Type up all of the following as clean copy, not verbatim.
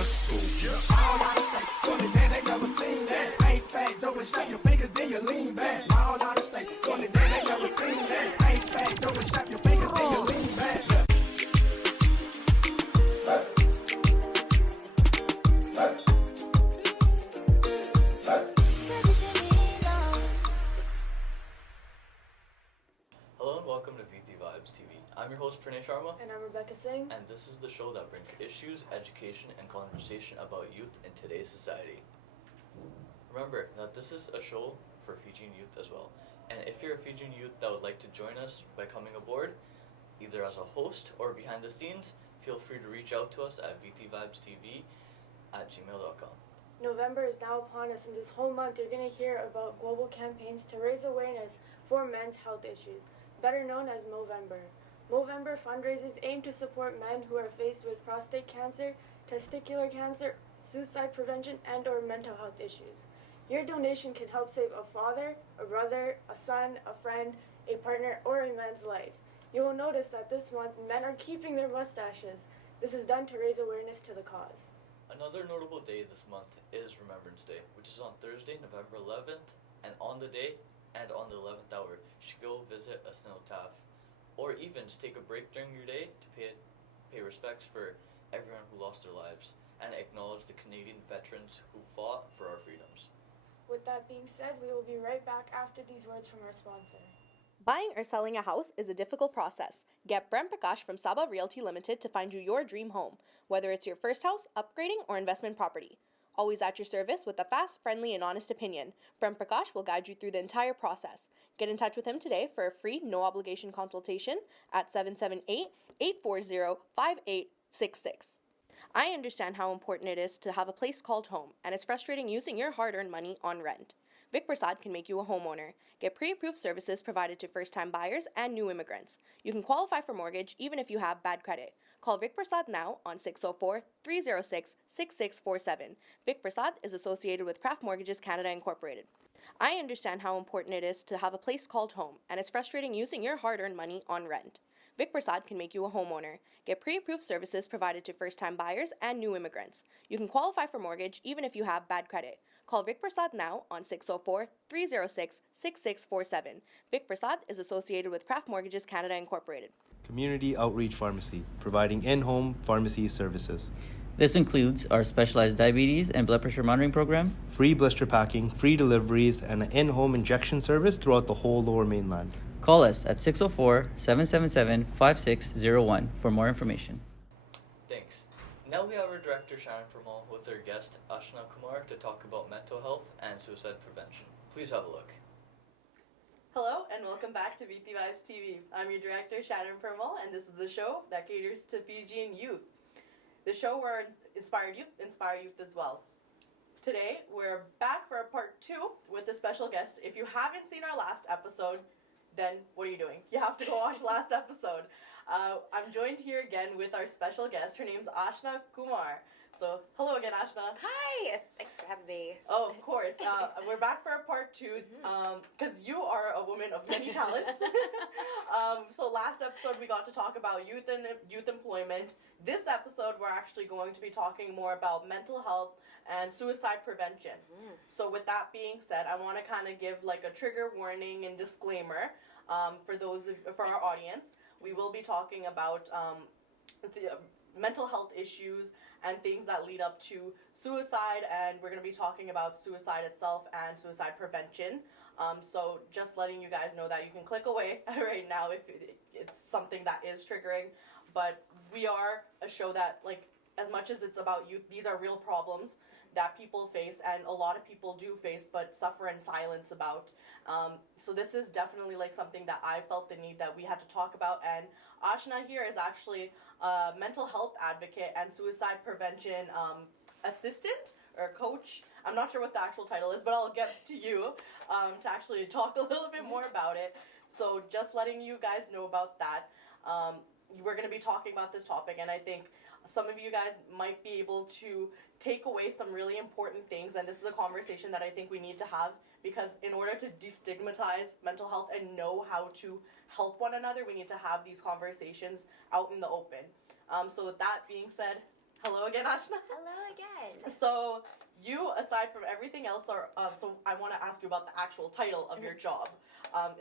let's go. All out of state, so the day they never seen that. Ain't fat, Joe, and snap your fingers, then you lean back. All out of state, so the day they never seen that. Ain't fat, Joe, and snap your fingers, then you lean back. Hello and welcome to Viti Vibes TV. I'm your host Pranay Sharma, And I'm Rebecca Singh. and this is the show that brings issues, education, and conversation about youth in today's society. Remember that this is a show for Fijian youth as well, and if you're a Fijian youth that would like to join us by coming aboard, either as a host or behind the scenes, feel free to reach out to us at vitivibestv@gmail.com. November is now upon us, and this whole month you're going to hear about global campaigns to raise awareness for men's health issues, better known as Movember. Movember fundraisers aim to support men who are faced with prostate cancer, testicular cancer, suicide prevention, and/or mental health issues. Your donation can help save a father, a brother, a son, a friend, a partner, or a man's life. You will notice that this month men are keeping their mustaches. This is done to raise awareness to the cause. Another notable day this month is Remembrance Day, which is on Thursday, November 11th, and on the day and on the 11th hour, you should go visit a cenotaph, or even just take a break during your day to pay respects for everyone who lost their lives and acknowledge the Canadian veterans who fought for our freedoms. With that being said, we will be right back after these words from our sponsor. Buying or selling a house is a difficult process. Get Prem Prakash from Saba Realty Limited to find you your dream home, whether it's your first house, upgrading, or investment property. Always at your service with a fast, friendly, and honest opinion, Prem Prakash will guide you through the entire process. Get in touch with him today for a free, no-obligation consultation at 778-840-5866. I understand how important it is to have a place called home, and it's frustrating using your hard-earned money on rent. Vic Prasad can make you a homeowner. Get pre-approved services provided to first-time buyers and new immigrants. You can qualify for mortgage even if you have bad credit. Call Vic Prasad now on 604-306-6647. Vic Prasad is associated with Craft Mortgages Canada Incorporated. I understand how important it is to have a place called home, and it's frustrating using your hard-earned money on rent. Vic Prasad can make you a homeowner. Get pre-approved services provided to first-time buyers and new immigrants. You can qualify for mortgage even if you have bad credit. Call Vic Prasad now on 604-306-6647. Vic Prasad is associated with Craft Mortgages Canada Incorporated. Community Outreach Pharmacy, providing in-home pharmacy services. This includes our specialized diabetes and blood pressure monitoring program, Free blister packing, free deliveries, and an in-home injection service throughout the whole Lower Mainland. Call us at 604-777-5601 for more information. Thanks. Now we have our director Shannon Permal with our guest Ashna Kumar to talk about mental health and suicide prevention. Please have a look. Hello and welcome back to Viti Vibes TV. I'm your director Shannon Permal, and this is the show that caters to Fijian youth. The show where inspire youth as well. Today we're back for a part 2 with a special guest. If you haven't seen our last episode, then what are you doing? You have to go watch last episode. I'm joined here again with our special guest. Her name's Ashna Kumar. So, hello again, Ashna. Hi! Thanks for having me. Oh, of course. We're back for a part 2 because you are a woman of many talents. So last episode we got to talk about youth and youth employment. This episode we're actually going to be talking more about mental health and suicide prevention. So with that being said, I want to kind of give like a trigger warning and disclaimer for our audience. We will be talking about the mental health issues and things that lead up to suicide, and we're going to be talking about suicide itself and suicide prevention. So just letting you guys know that you can click away right now if it's something that is triggering. But we are a show that, like, as much as it's about youth, these are real problems that people face, and a lot of people do face but suffer in silence about. So this is definitely like something that I felt the need that we had to talk about, and Ashna here is actually a mental health advocate and suicide prevention assistant or coach. I'm not sure what the actual title is, but I'll get to you to actually talk a little bit more about it. So just letting you guys know about that. We're going to be talking about this topic, and I think some of you guys might be able to take away some really important things, and this is a conversation that I think we need to have, because in order to destigmatize mental health and know how to help one another, we need to have these conversations out in the open. So with that being said, Hello again, Ashna. Hello again. So, you, aside from everything else, so I want to ask you about the actual title of your job.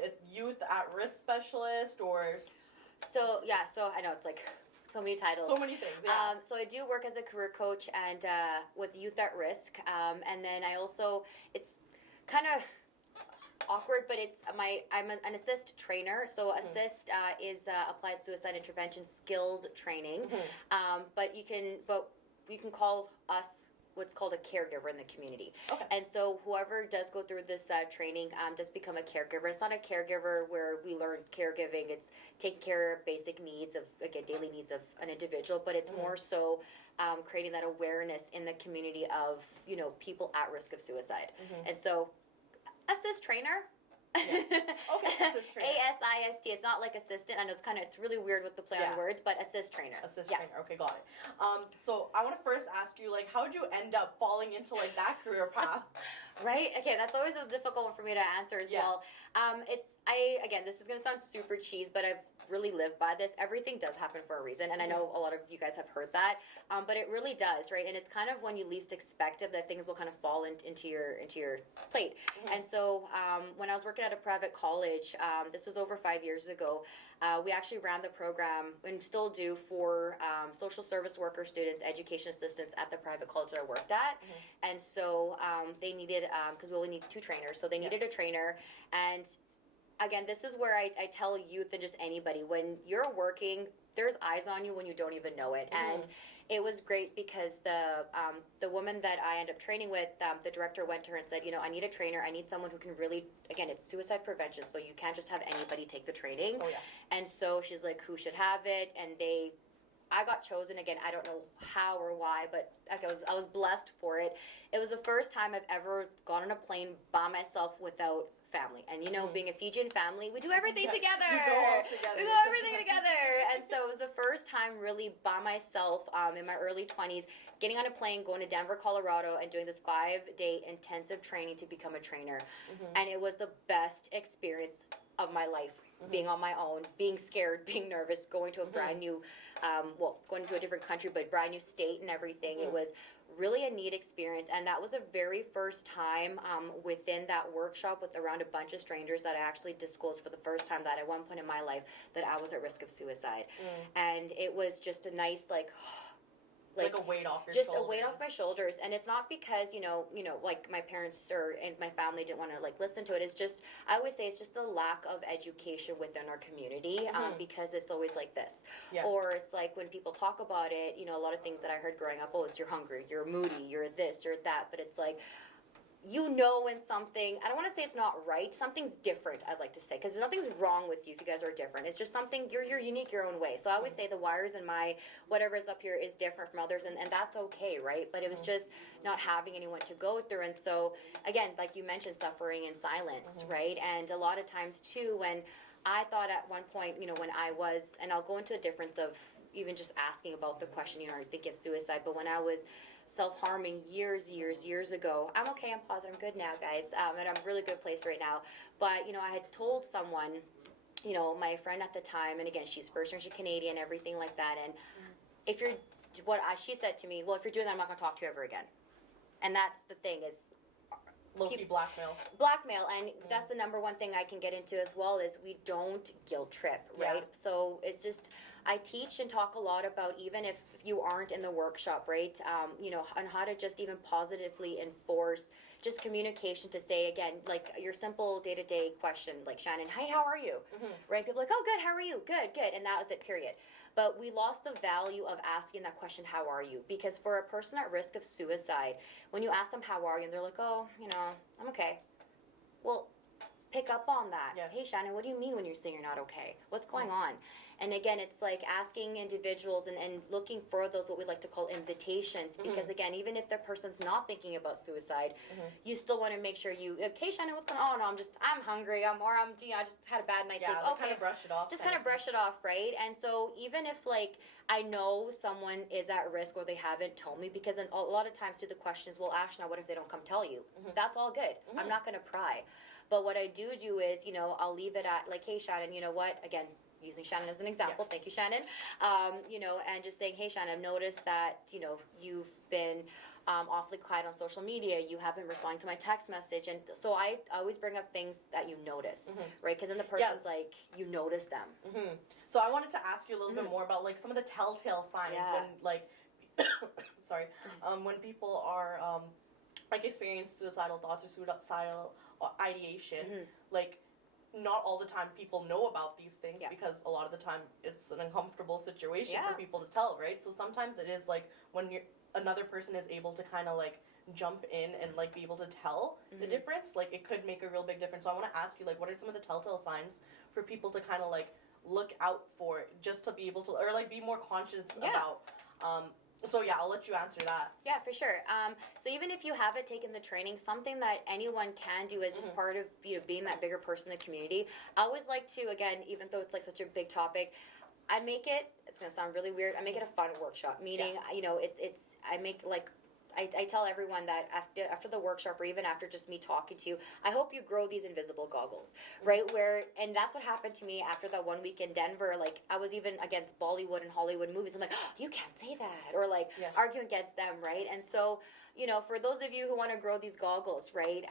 It's Youth at Risk Specialist, or So I know it's like so many titles. so many things, yeah. So I do work as a career coach and with Youth at Risk, and then I also, it's kind of awkward, but I'm an assist trainer. So assist is applied suicide intervention skills training, but you can call us what's called a caregiver in the community. Okay. And so whoever does go through this training does become a caregiver. It's not a caregiver where we learn caregiving. It's taking care of basic needs of, again, daily needs of an individual, but it's more so creating that awareness in the community of, people at risk of suicide. And so assist trainer. Okay, assist trainer. ASIST. It's not like assistant. I know it's really weird with the play on words, but assist trainer. Assist trainer. Okay, got it. So I want to first ask you, like, how did you end up falling into like that career path? Right? Okay, that's always a difficult one for me to answer as well. Again, this is going to sound super cheese, but I've really lived by this. Everything does happen for a reason, and I know a lot of you guys have heard that, but it really does, right? And it's kind of when you least expect it that things will kind of fall into your plate. And so when I was working at a private college, this was over 5 years ago, we actually ran the program, and still do, for social service worker students, education assistants at the private college that I worked at. And so they needed, because we only need 2 trainers, so they needed a trainer. And again, this is where I tell youth and just anybody, when you're working, there's eyes on you when you don't even know it. And it was great because the woman that I ended up training with, the director went to her and said, I need a trainer. I need someone who can really, again, it's suicide prevention, so you can't just have anybody take the training. Oh, yeah. And so she's like, who should have it? And I got chosen. Again, I don't know how or why, but I was blessed for it. It was the first time I've ever gone on a plane by myself without family. And being a Fijian family, we do everything together. You go all together. We go everything together. And so it was the first time really by myself in my early 20s, getting on a plane, going to Denver, Colorado, and doing this 5-day intensive training to become a trainer. And it was the best experience of my life. Being on my own, being scared, being nervous, going to a brand new, going to a different country, but brand new state and everything. It was really a neat experience, and that was the very first time within that workshop with around a bunch of strangers that I actually disclosed for the first time that at one point in my life that I was at risk of suicide. And it was just a nice, like a weight off your just shoulders. a weight off my shoulders. And it's not because like my parents and my family didn't want to listen to it. It's just, I always say, it's just the lack of education within our community, because it's always like this. Or it's like when people talk about it, a lot of things that I heard growing up, it's you're hungry, you're moody, you're this, you're that, but it's like, when something, I don't want to say it's not right, something's different, I'd like to say, because nothing's wrong with you if you guys are different. It's just something, you're unique your own way. So I always say the wires in my whatever's up here is different from others, and that's okay, right? But it was just not having anyone to go through. And so again, like you mentioned, suffering in silence, right? And a lot of times too, when I thought at one point, when I was, and I'll go into a difference of even just asking about the question, are you thinking of suicide? But when I was self-harming years ago, I'm okay, I'm positive, I'm good now, guys, and I'm in a really good place right now. But I had told someone, my friend at the time, and again, she's first generation Canadian, everything like that, and if you're, she said to me, well, if you're doing that, I'm not going to talk to you ever again. And that's the thing, is low-key blackmail, and that's the number one thing I can get into as well, is we don't guilt trip, right? So it's just, I teach and talk a lot about, even if you aren't in the workshop, right, on how to just even positively enforce just communication, to say, again, like your simple day-to-day question, like, Shannon, hey, how are you? Right? People are like, oh, good, how are you? Good, and that was it, period. But we lost the value of asking that question, how are you? Because for a person at risk of suicide, when you ask them, how are you? And they're like, oh, I'm okay. Well, pick up on that. Hey, Shannon, what do you mean when you're saying you're not okay? What's going on? And again, it's like asking individuals and looking for those, what we like to call invitations, because again, even if the person's not thinking about suicide, you still want to make sure okay, Shannon, what's going on? Oh, no, I'm hungry, I just had a bad night's sleep. Okay, kind of brush it off. Just kind of brush it off, right? And so even if I know someone is at risk or they haven't told me, because a lot of times too, the question is, well, Ash, now what if they don't come tell you? That's all good. I'm not going to pry. But what I do is, you know, I'll leave it at like, hey, Shannon, you know what? Again, using Shannon as an example. Thank you, Shannon. You know, and just saying, hey, Shannon, I've noticed that, you know, you've been awfully quiet on social media. You haven't responded to my text message. And so I always bring up things that you notice, right? Because then the person's like, you notice them. So I wanted to ask you a little bit more about like some of the telltale signs when like, sorry, when people are like experience suicidal thoughts or suicidal ideation, like not all the time people know about these things because a lot of the time it's an uncomfortable situation for people to tell, right? So sometimes it is like when another person is able to kind of like jump in and like be able to tell the difference, like it could make a real big difference. So I want to ask you, like, what are some of the telltale signs for people to kind of like look out for, just to be able to, or like be more conscious about so yeah, I'll let you answer that. Yeah, for sure. So even if you haven't taken the training, something that anyone can do as just part of, you know, being that bigger person in the community. I always like to, again, even though it's like such a big topic, I make it, it's going to sound really weird, I make it a fun workshop, meaning, you know, it's I make like, I tell everyone that after the workshop, or even after just me talking to you, I hope you grow these invisible goggles, right? And that's what happened to me after that 1 week in Denver. Like, I was even against Bollywood and Hollywood movies. I'm like, oh, you can't say that, or like arguing against them, right? And so, you know, for those of you who want to grow these goggles, right?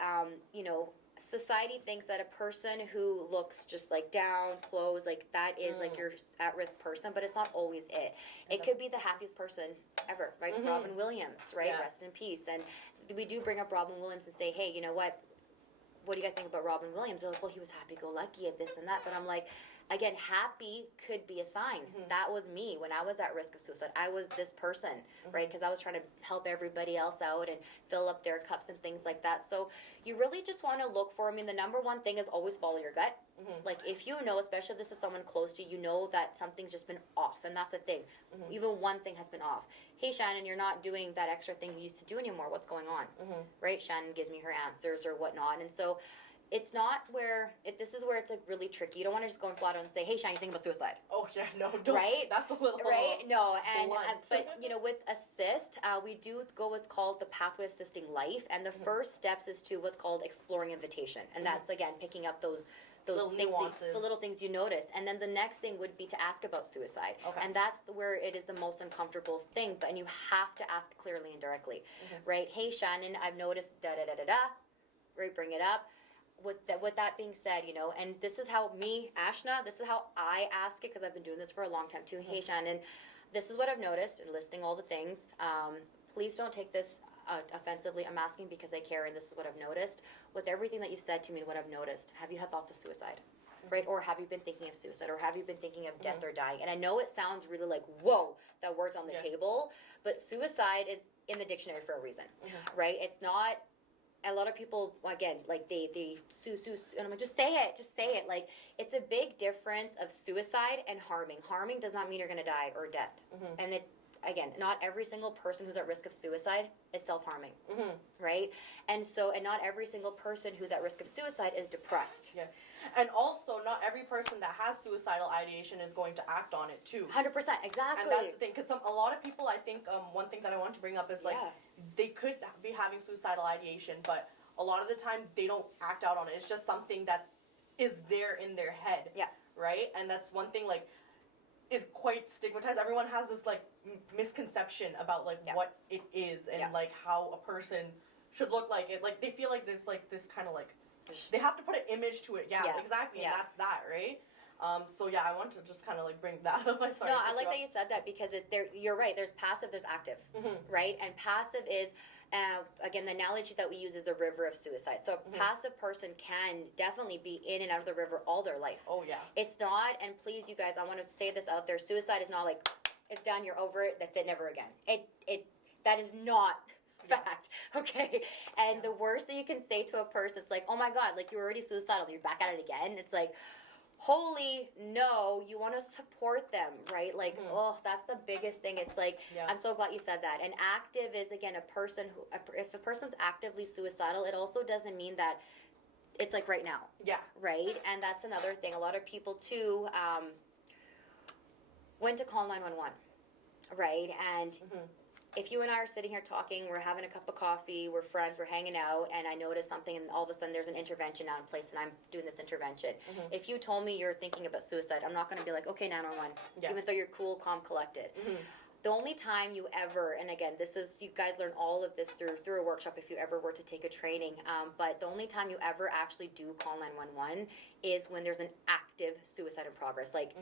You know, society thinks that a person who looks just like down, closed, like that is like your at-risk person, but it's not always it. It could be the happiest person ever, right? Robin Williams, right? Rest in peace. And we do bring up Robin Williams and say, hey, you know what do you guys think about Robin Williams? They're like, well, he was happy-go-lucky at this and that. But I'm like, again, happy could be a sign. That was me when I was at risk of suicide. I was this person, right? Because I was trying to help everybody else out and fill up their cups and things like that. So you really just want to look for, I mean, the number one thing is always follow your gut. Like, if you know, especially if this is someone close to you, you know that something's just been off. And that's the thing. Even one thing has been off. Hey, Shannon, you're not doing that extra thing you used to do anymore. What's going on? Right? Shannon gives me her answers or whatnot. And so it's not where, this is where it's like really tricky. You don't want to just go and flat out and say, hey, Shannon, you think about suicide? Oh, yeah, no, don't. Right? That's a little right? No, and blunt. but you know, with assist, we do go what's called the pathway of assisting life, and the first steps is to what's called exploring invitation, and that's again picking up those little things, nuances. the little things you notice, and then the next thing would be to ask about suicide, and that's where it is the most uncomfortable thing. But and you have to ask clearly and directly, right? Hey, Shannon, I've noticed da da da da da. Right, bring it up. With that being said, you know, and this is how me, Ashna, this is how I ask it, because I've been doing this for a long time too. Hey, Shannon, this is what I've noticed, and listing all the things. Please don't take this offensively. I'm asking because I care, and this is what I've noticed. With everything that you've said to me and what I've noticed, have you had thoughts of suicide? Right? Or have you been thinking of suicide? Or have you been thinking of death or dying? And I know it sounds really like, whoa, that word's on the table, but suicide is in the dictionary for a reason, right? It's not. A lot of people, again, like they sue, and I'm like, just say it. Like, it's a big difference of suicide and harming. Harming does not mean you're going to die or death. And it, again, not every single person who's at risk of suicide is self-harming, right? And so, and not every single person who's at risk of suicide is depressed. Yeah. And also, not every person that has suicidal ideation is going to act on it, too. 100%, exactly. And that's the thing, because a lot of people, I think, one thing that I want to bring up is, like, they could be having suicidal ideation, but a lot of the time, they don't act out on it. It's just something that is there in their head, right? And that's one thing, like, is quite stigmatized. Everyone has this, like, misconception about, like, what it is and, like, how a person should look like it. Like, they feel like there's, like, this kind of, like, they have to put an image to it. Yeah. Exactly. And that's that, right? So yeah, I want to just kind of like bring that up. I'm sorry. No, I like that you said that, because you're right. There's passive, there's active, right? And passive is, again, the analogy that we use is a river of suicide. So a passive person can definitely be in and out of the river all their life. Oh yeah. It's not, and please, you guys, I want to say this out there. Suicide is not like, it's done, you're over it, that's it, never again. That is not fact, okay? And the worst that you can say to a person, it's like, oh my God, like, you're already suicidal, you're back at it again. It's like, holy no, you want to support them, right? Like, oh, that's the biggest thing. It's like, I'm so glad you said that. And active is, again, a person who, if a person's actively suicidal, it also doesn't mean that it's like right now. Yeah. Right? And that's another thing. A lot of people too went to call 911, right? And if you and I are sitting here talking, we're having a cup of coffee, we're friends, we're hanging out, and I notice something, and all of a sudden there's an intervention now in place, and I'm doing this intervention. If you told me you're thinking about suicide, I'm not going to be like, okay, 911, even though you're cool, calm, collected. The only time you ever, and again, this is, you guys learn all of this through a workshop if you ever were to take a training, but the only time you ever actually do call 911 is when there's an active suicide in progress. Like,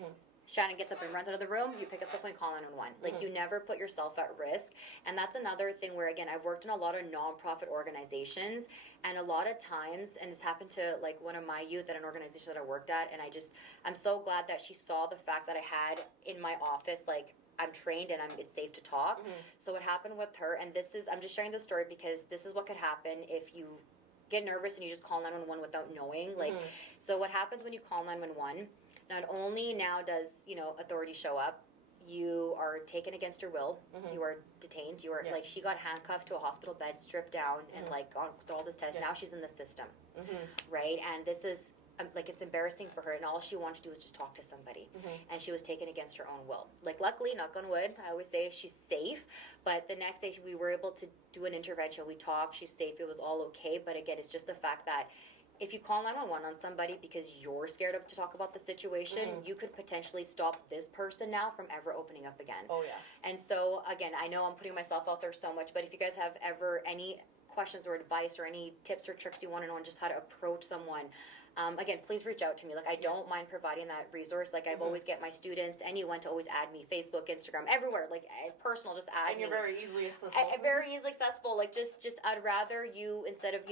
Shannon gets up and runs out of the room, you pick up the phone, call 911. Like, you never put yourself at risk. And that's another thing where, again, I've worked in a lot of nonprofit organizations, and a lot of times, and it's happened to, like, one of my youth at an organization that I worked at, and I'm so glad that she saw the fact that I had in my office, like, I'm trained and it's safe to talk. So what happened with her, and I'm just sharing this story because this is what could happen if you get nervous and you just call 911 without knowing. Like, so what happens when you call 911? Not only now does, authority show up, you are taken against your will, you are detained, you are, like, she got handcuffed to a hospital bed, stripped down, and, like, gone through all this test. Now she's in the system, right? And this is, like, it's embarrassing for her, and all she wanted to do was just talk to somebody. And she was taken against her own will. Like, luckily, knock on wood, I always say she's safe, but the next day we were able to do an intervention. We talked, she's safe, it was all okay, but again, it's just the fact that if you call 911 on somebody because you're scared to talk about the situation, you could potentially stop this person now from ever opening up again. Oh, yeah. And so, again, I know I'm putting myself out there so much, but if you guys have ever any questions or advice or any tips or tricks you want to know on just how to approach someone, again, please reach out to me. Like, I don't mind providing that resource. Like, I've always get my students, anyone to always add me, Facebook, Instagram, everywhere. Like, personal, just add me. And you're very easily accessible. Very easily accessible. Like, just I'd rather you, instead of,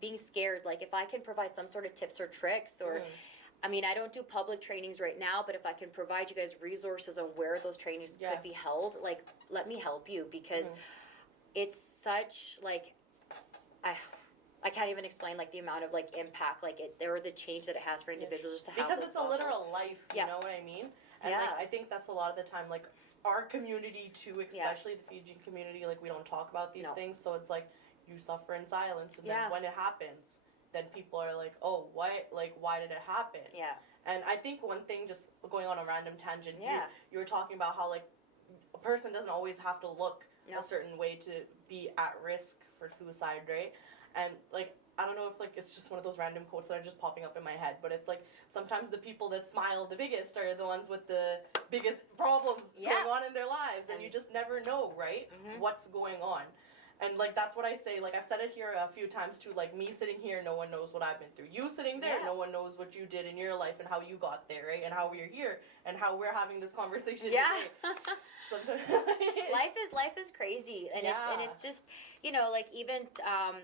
being scared, like, if I can provide some sort of tips or tricks or, I mean, I don't do public trainings right now, but if I can provide you guys resources on where those trainings could be held, like, let me help you, because it's such, like, I can't even explain, like, the amount of, like, impact, like, or the change that it has for individuals just to have because those it's a literal life, you know what I mean? And, like, I think that's a lot of the time, like, our community, too, especially the Fijian community, like, we don't talk about these things, so it's like, you suffer in silence, and then when it happens, then people are like, oh, what? Like, why did it happen? And I think one thing, just going on a random tangent, you were talking about how, like, a person doesn't always have to look a certain way to be at risk for suicide, right? And, like, I don't know if, like, it's just one of those random quotes that are just popping up in my head, but it's like, sometimes the people that smile the biggest are the ones with the biggest problems going on in their lives, and you just never know, right, what's going on. And, like, that's what I say. Like, I've said it here a few times, too. Like, me sitting here, no one knows what I've been through. You sitting there, no one knows what you did in your life and how you got there, right? And how we're here and how we're having this conversation today. Life is crazy. And it's just, like, even,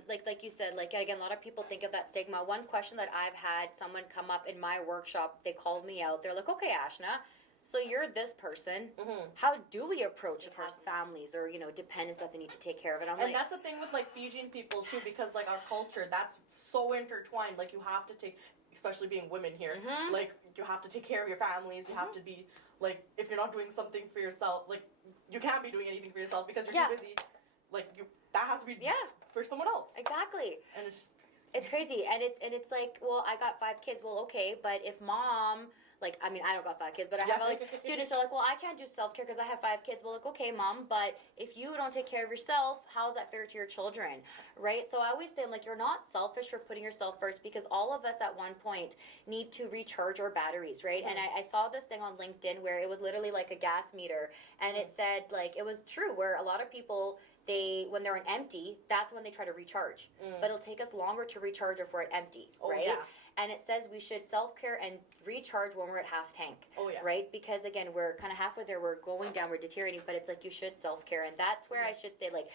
like you said, like, again, a lot of people think of that stigma. One question that I've had someone come up in my workshop, they called me out. They're like, okay, Ashna, so you're this person. How do we approach families or, dependents that they need to take care of? And and that's the thing with, like, Fijian people, too, because, like, our culture, that's so intertwined. Like, you have to take, especially being women here, like, you have to take care of your families. You have to be, like, if you're not doing something for yourself, like, you can't be doing anything for yourself because you're too busy. Like, that has to be for someone else. Exactly. And it's just it's crazy. And it's like, well, I got 5 kids. Well, okay, but if mom, like, I mean, I don't got 5 kids, but I have, like, students are like, well, I can't do self-care because I have 5 kids. Well, like, okay, mom, but if you don't take care of yourself, how is that fair to your children, right? So I always say, I'm like, you're not selfish for putting yourself first, because all of us at one point need to recharge our batteries, right? And I saw this thing on LinkedIn where it was literally like a gas meter, and it said, like, it was true, where a lot of people, when they're on empty, that's when they try to recharge. But it'll take us longer to recharge if we're at empty, right? And it says we should self-care and recharge when we're at half tank, right? Because, again, we're kind of halfway there, we're going down, we're deteriorating, but it's like you should self-care. And that's where I should say, like,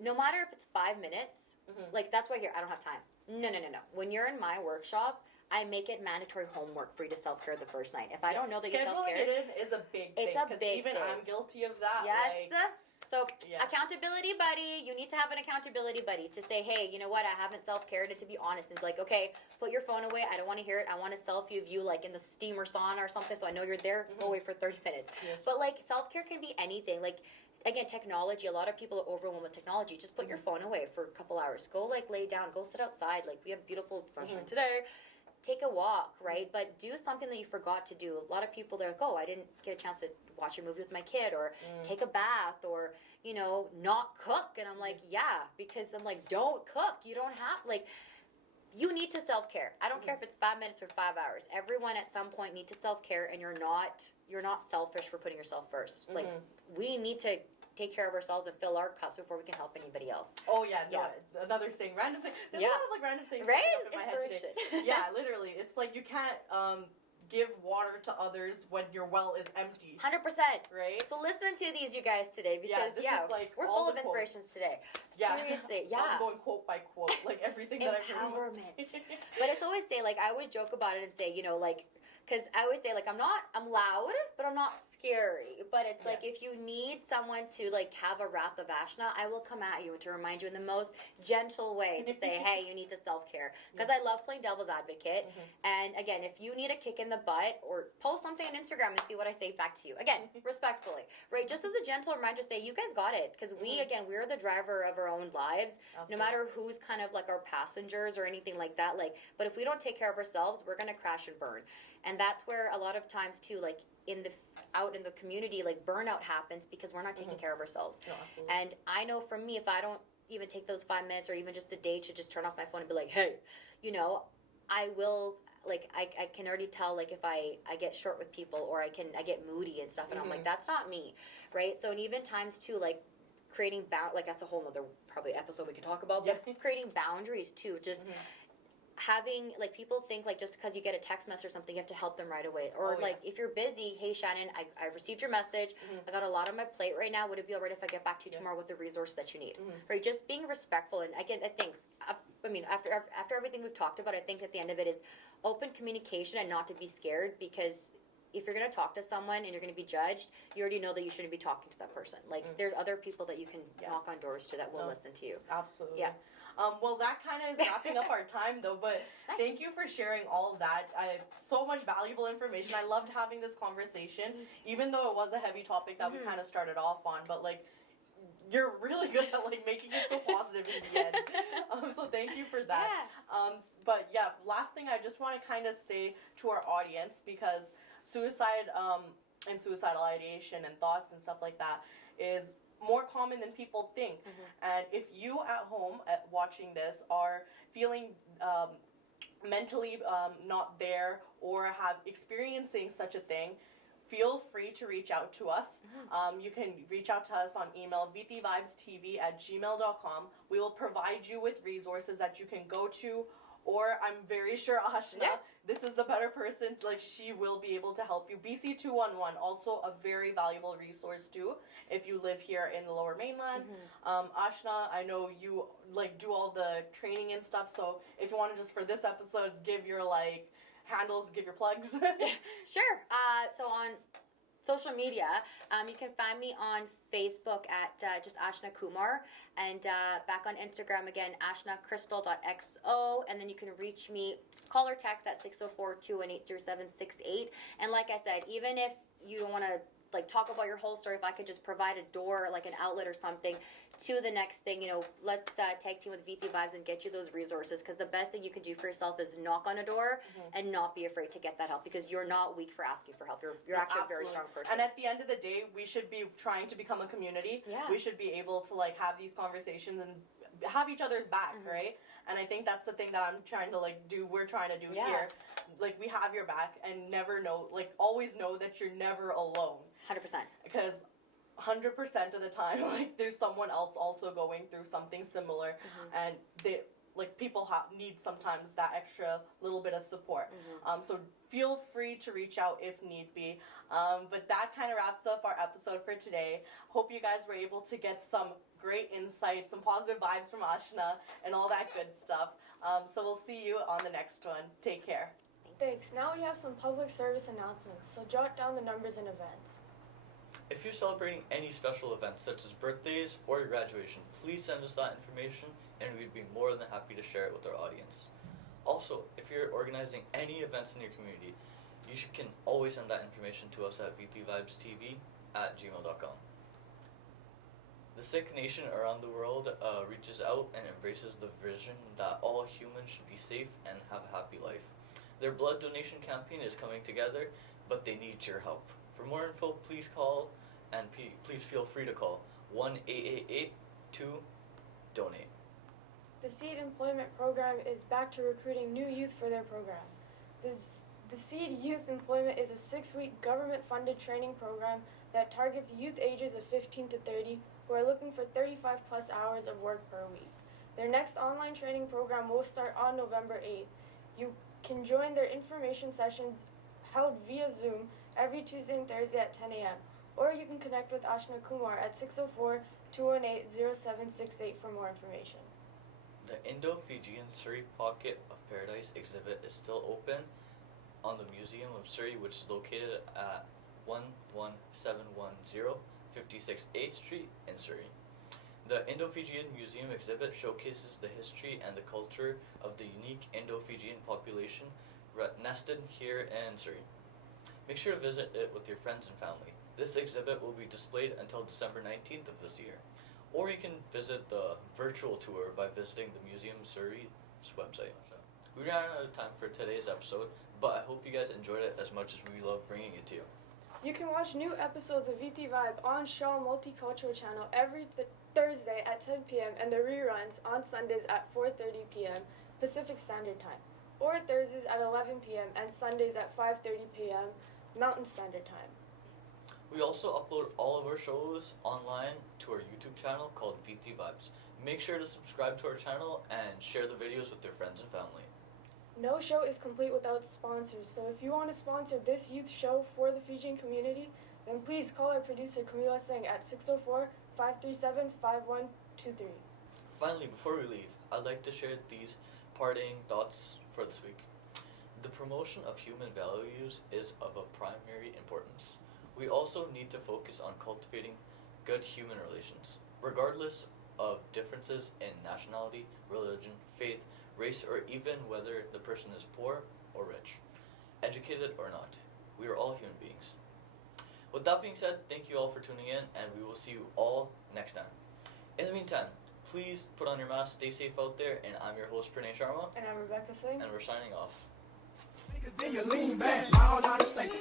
no matter if it's 5 minutes, like, that's why here, I don't have time. No. When you're in my workshop, I make it mandatory homework for you to self-care the first night. If I don't know that you self-care. Scheduling it in is a big thing. It's a big even thing. I'm guilty of that. Yes. Like, so, accountability buddy, you need to have an accountability buddy to say, hey, you know what, I haven't self-cared, and to be honest, and be like, okay, put your phone away, I don't want to hear it, I want a selfie of you, like, in the steam or sauna or something, so I know you're there, go away for 30 minutes. But, like, self-care can be anything, like, again, technology, a lot of people are overwhelmed with technology. Just put your phone away for a couple hours. Go, like, lay down, go sit outside, like, we have beautiful sunshine today. take a walk, right? But do something that you forgot to do. A lot of people, they're like, oh, I didn't get a chance to watch a movie with my kid, or take a bath, or, you know, not cook. And I'm like, yeah, because I'm like, don't cook. You don't have, like, you need to self-care. I don't care if it's 5 minutes or 5 hours. Everyone at some point need to self-care, and you're not selfish for putting yourself first. Like, we need to take care of ourselves and fill our cups before we can help anybody else. Oh yeah, no, another saying, random saying. There's a lot of like random sayings right? popping up in my head today. Yeah, literally. It's like you can't give water to others when your well is empty. 100%. Right? So listen to these, you guys, today, because this is like we're all full of the inspirations quotes. today. Yeah. Seriously, I'm going quote by quote, like everything that I've heard. Empowerment. But it's always say, like, I always joke about it and say, you know, like, because I always say, like, I'm loud, but I'm not scary. But it's like, if you need someone to, like, have a wrath of Ashna, I will come at you and to remind you in the most gentle way to say, hey, you need to self-care. Because I love playing devil's advocate. And again, if you need a kick in the butt, or post something on Instagram and see what I say back to you. Again, respectfully, right? Just as a gentle reminder, say, you guys got it. Because we're the driver of our own lives. Absolutely. No matter who's kind of like our passengers or anything like that. Like, but if we don't take care of ourselves, we're going to crash and burn. And that's where a lot of times too, like out in the community, like burnout happens because we're not taking care of ourselves. No, and I know for me, if I don't even take those 5 minutes or even just a day to just turn off my phone and be like, hey, you know, I will, like, I can already tell, like, if I get short with people, or I get moody and stuff, and I'm like, that's not me, right? So, and even times too, like, creating like, that's a whole nother probably episode we can talk about, but creating boundaries too, just having, like, people think, like, just because you get a text message or something, you have to help them right away. Or, if you're busy, hey, Shannon, I received your message. I got a lot on my plate right now. Would it be all right if I get back to you tomorrow with the resource that you need? Right? Just being respectful. And again, I think, after everything we've talked about, I think at the end of it is open communication and not to be scared, because if you're going to talk to someone and you're going to be judged, you already know that you shouldn't be talking to that person. Like, there's other people that you can knock on doors to that will listen to you. Absolutely. Yeah. Well, that kind of is wrapping up our time, though, but thank you for sharing all of that. So much valuable information. I loved having this conversation, even though it was a heavy topic that we kind of started off on, but, like, you're really good at, like, making it so positive in the end. So thank you for that. Yeah. But, yeah, last thing I just want to kind of say to our audience, because suicide and suicidal ideation and thoughts and stuff like that is more common than people think. And if you at home watching this are feeling mentally not there, or have experiencing such a thing, feel free to reach out to us. You can reach out to us on email, vitivibestv@gmail.com. We will provide you with resources that you can go to, or I'm very sure Ashna, this is the better person, like, she will be able to help you. BC211, also a very valuable resource too, if you live here in the Lower Mainland. Ashna, I know you, like, do all the training and stuff, so if you want to just, for this episode, give your, like, handles, give your plugs. Sure. So on social media, you can find me on Facebook at just Ashna Kumar, and back on Instagram again, ashnacrystal.xo, and then you can reach me, call or text at 604-218-0768. And like I said, even if you don't want to, like, talk about your whole story, if I could just provide a door, like an outlet or something to the next thing, you know, let's tag team with Viti Vibes and get you those resources, because the best thing you can do for yourself is knock on a door and not be afraid to get that help, because you're not weak for asking for help. You're actually a very strong person. And at the end of the day, we should be trying to become a community. We should be able to, like, have these conversations and have each other's back, right? And I think that's the thing that I'm trying to, like, we're trying to do here. Like, we have your back, and never know, like, always know that you're never alone. 100%. Because 100% of the time, like, there's someone else also going through something similar, and they, like, people need sometimes that extra little bit of support. So feel free to reach out if need be. But that kind of wraps up our episode for today. Hope you guys were able to get some great insight, some positive vibes from Ashna, and all that good stuff. So we'll see you on the next one. Take care. Thanks. Now we have some public service announcements, so jot down the numbers and events. If you're celebrating any special events such as birthdays or your graduation, please send us that information, and we'd be more than happy to share it with our audience. Also, if you're organizing any events in your community, you can always send that information to us at vitivibestv@gmail.com. The Sikh Nation around the world reaches out and embraces the vision that all humans should be safe and have a happy life. Their blood donation campaign is coming together, but they need your help. For more info, please call, and please feel free to call 1-888-2-DONATE. The SEED Employment Program is back to recruiting new youth for their program. The SEED Youth Employment is a 6-week government-funded training program that targets youth ages of 15 to 30 who are looking for 35 plus hours of work per week. Their next online training program will start on November 8th. You can join their information sessions held via Zoom every Tuesday and Thursday at 10 a.m. Or you can connect with Ashna Kumar at 604-218-0768 for more information. The Indo-Fijian Surrey Pocket of Paradise exhibit is still open on the Museum of Surrey, which is located at 11710 56 8th Street in Surrey. The Indo-Fijian Museum exhibit showcases the history and the culture of the unique Indo-Fijian population nested here in Surrey. Make sure to visit it with your friends and family. This exhibit will be displayed until December 19th of this year. Or you can visit the virtual tour by visiting the Museum Surrey's website. We ran out of time for today's episode, but I hope you guys enjoyed it as much as we love bringing it to you. You can watch new episodes of Viti Vibe on Shaw Multicultural channel every Thursday at 10 p.m. and the reruns on Sundays at 4:30 p.m. Pacific Standard Time, or Thursdays at 11 p.m. and Sundays at 5:30 p.m. Mountain Standard Time. We also upload all of our shows online to our YouTube channel called Viti Vibes. Make sure to subscribe to our channel and share the videos with your friends and family. No show is complete without sponsors, so if you want to sponsor this youth show for the Fijian community, then please call our producer Camila Singh at 604-537-5123. Finally, before we leave, I'd like to share these parting thoughts for this week. The promotion of human values is of a primary importance. We also need to focus on cultivating good human relations, regardless of differences in nationality, religion, faith, race, or even whether the person is poor or rich, educated or not. We are all human beings. With that being said, thank you all for tuning in, and we will see you all next time. In the meantime, please put on your mask, stay safe out there, and I'm your host, Pranay Sharma, And I'm Rebecca Singh. and we're signing off. Then you lean back, miles out of state.